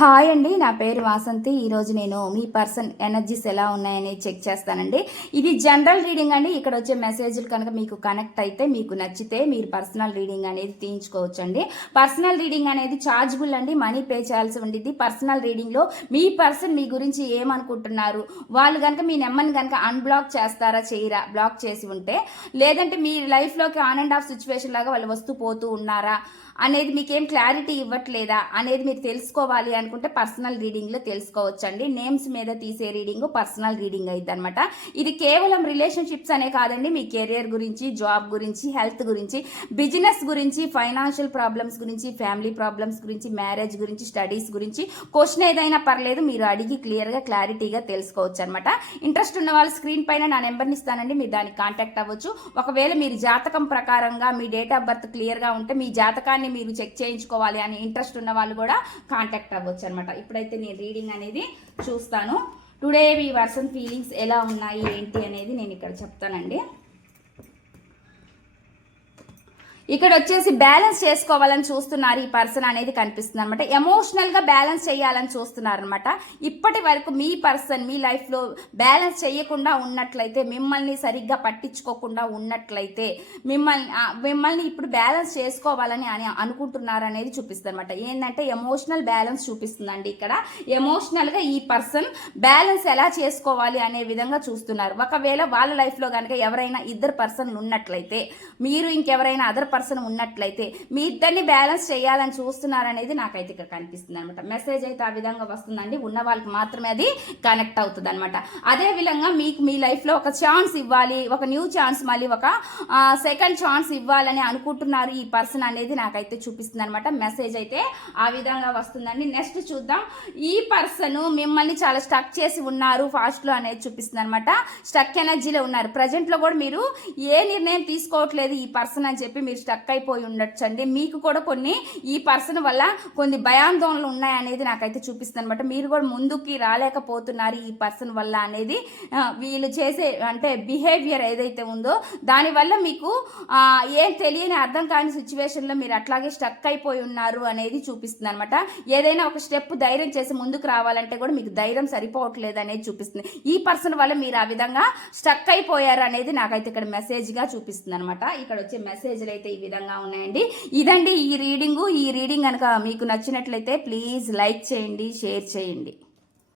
Hi అండి, నా పేరు వాసంతి. ఈరోజు నేను మీ పర్సన్ ఎనర్జీస్ ఎలా ఉన్నాయని చెక్ చేస్తానండి. ఇది జనరల్ రీడింగ్ అండి. ఇక్కడ వచ్చే మెసేజ్లు కనుక మీకు కనెక్ట్ అయితే, మీకు నచ్చితే మీరు పర్సనల్ రీడింగ్ అనేది తీయించుకోవచ్చండి. పర్సనల్ రీడింగ్ అనేది ఛార్జబుల్ అండి, మనీ పే చేయాల్సి ఉండేది. పర్సనల్ రీడింగ్లో మీ పర్సన్ మీ గురించి ఏమనుకుంటున్నారు, వాళ్ళు కనుక మీ నెంబర్ని కనుక అన్బ్లాక్ చేస్తారా చేయరా, బ్లాక్ చేసి ఉంటే, లేదంటే మీ లైఫ్లోకి ఆన్ అండ్ ఆఫ్ సిచ్యువేషన్ లాగా వాళ్ళు వస్తూ పోతూ ఉన్నారా అనేది మీకేం క్లారిటీ ఇవ్వట్లేదా అనేది మీరు తెలుసుకోవాలి అనుకుంటే పర్సనల్ రీడింగ్లో తెలుసుకోవచ్చండి. నేమ్స్ మీద తీసే రీడింగ్ పర్సనల్ రీడింగ్ అయింది అనమాట. ఇది కేవలం రిలేషన్షిప్స్ అనే కాదండి, మీ కెరియర్ గురించి, జాబ్ గురించి, హెల్త్ గురించి, బిజినెస్ గురించి, ఫైనాన్షియల్ ప్రాబ్లమ్స్ గురించి, ఫ్యామిలీ ప్రాబ్లమ్స్ గురించి, మ్యారేజ్ గురించి, స్టడీస్ గురించి క్వశ్చన్ ఏదైనా పర్లేదు, మీరు అడిగి క్లియర్గా క్లారిటీగా తెలుసుకోవచ్చు అనమాట. ఇంట్రెస్ట్ ఉన్న వాళ్ళు స్క్రీన్ పైన నా నెంబర్ని ఇస్తానండి, మీరు దానికి కాంటాక్ట్ అవ్వచ్చు. ఒకవేళ మీరు జాతకం ప్రకారంగా మీ డేట్ ఆఫ్ బర్త్ క్లియర్గా ఉంటే మీ జాతకాన్ని మీరు చెక్ చేయించుకోవాలి అని ఇంట్రెస్ట్ ఉన్న వాళ్ళు కూడా కాంటాక్ట్ అవ్వచ్చు అనమాట. ఇప్పుడైతే నేను రీడింగ్ అనేది చూస్తాను. టుడే మీ పర్సన్ ఫీలింగ్స్ ఎలా ఉన్నాయి ఏంటి అనేది నేను ఇక్కడ చెప్తానండి. ఇక్కడ వచ్చేసి బ్యాలెన్స్ చేసుకోవాలని చూస్తున్నారు ఈ పర్సన్ అనేది కనిపిస్తుంది అనమాట. ఎమోషనల్గా బ్యాలెన్స్ చేయాలని చూస్తున్నారు అనమాట. ఇప్పటి వరకు మీ పర్సన్ మీ లైఫ్లో బ్యాలెన్స్ చేయకుండా ఉన్నట్లయితే, మిమ్మల్ని సరిగ్గా పట్టించుకోకుండా ఉన్నట్లయితే, మిమ్మల్ని ఇప్పుడు బ్యాలెన్స్ చేసుకోవాలని అనుకుంటున్నారు అనేది చూపిస్తుంది అనమాట. ఏంటంటే ఎమోషనల్ బ్యాలెన్స్ చూపిస్తుందండి. ఇక్కడ ఎమోషనల్గా ఈ పర్సన్ బ్యాలెన్స్ ఎలా చేసుకోవాలి అనే విధంగా చూస్తున్నారు. ఒకవేళ వాళ్ళ లైఫ్లో కనుక ఎవరైనా ఇద్దరు పర్సన్లు ఉన్నట్లయితే, మీరు ఇంకెవరైనా అదర్ పర్సన్ ఉన్నట్లయితే మీ ఇద్దరిని బ్యాలెన్స్ చేయాలని చూస్తున్నారనేది నాకైతే ఇక్కడ కనిపిస్తుంది అనమాట. మెసేజ్ అయితే ఆ విధంగా వస్తుందండి. ఉన్న వాళ్ళకి మాత్రమే అది కనెక్ట్ అవుతుంది అనమాట. అదే విధంగా మీకు మీ లైఫ్లో ఒక ఛాన్స్ ఇవ్వాలి, ఒక న్యూ ఛాన్స్, మళ్ళీ ఒక సెకండ్ ఛాన్స్ ఇవ్వాలని అనుకుంటున్నారు ఈ పర్సన్ అనేది నాకైతే చూపిస్తుంది అనమాట. మెసేజ్ అయితే ఆ విధంగా వస్తుందండి. నెక్స్ట్ చూద్దాం. ఈ పర్సన్ మిమ్మల్ని చాలా స్టక్ చేసి ఉన్నారు ఫాస్ట్లో అనేది చూపిస్తుంది అనమాట. స్టక్ ఎనర్జీలో ఉన్నారు. ప్రజెంట్లో కూడా మీరు ఏ నిర్ణయం తీసుకోవట్లేదు ఈ పర్సన్ అని చెప్పి మీరు స్టక్ అయిపోయి ఉండొచ్చు అండి. మీకు కూడా కొన్ని ఈ పర్సన్ వల్ల కొన్ని భయాందోళనలు ఉన్నాయనేది నాకైతే చూపిస్తుంది అనమాట. మీరు కూడా ముందుకి రాలేకపోతున్నారు ఈ పర్సన్ వల్ల అనేది, వీళ్ళు చేసే అంటే బిహేవియర్ ఏదైతే ఉందో దానివల్ల మీకు ఏం తెలియని అర్థం కాని సిచ్యువేషన్లో మీరు అట్లాగే స్టక్ అయిపోయి ఉన్నారు అనేది చూపిస్తుంది అనమాట. ఏదైనా ఒక స్టెప్ ధైర్యం చేసి ముందుకు రావాలంటే కూడా మీకు ధైర్యం సరిపోవట్లేదు అనేది చూపిస్తుంది. ఈ పర్సన్ వల్ల మీరు ఆ విధంగా స్టక్ అయిపోయారు అనేది నాకైతే ఇక్కడ మెసేజ్గా చూపిస్తుంది అనమాట. ఇక్కడ వచ్చే మెసేజ్లు అయితే ఈ విధంగా ఉన్నాయండి. ఇదండి ఈ రీడింగ్ కనుక మీకు నచ్చినట్లయితే ప్లీజ్ లైక్ చేయండి, షేర్ చేయండి.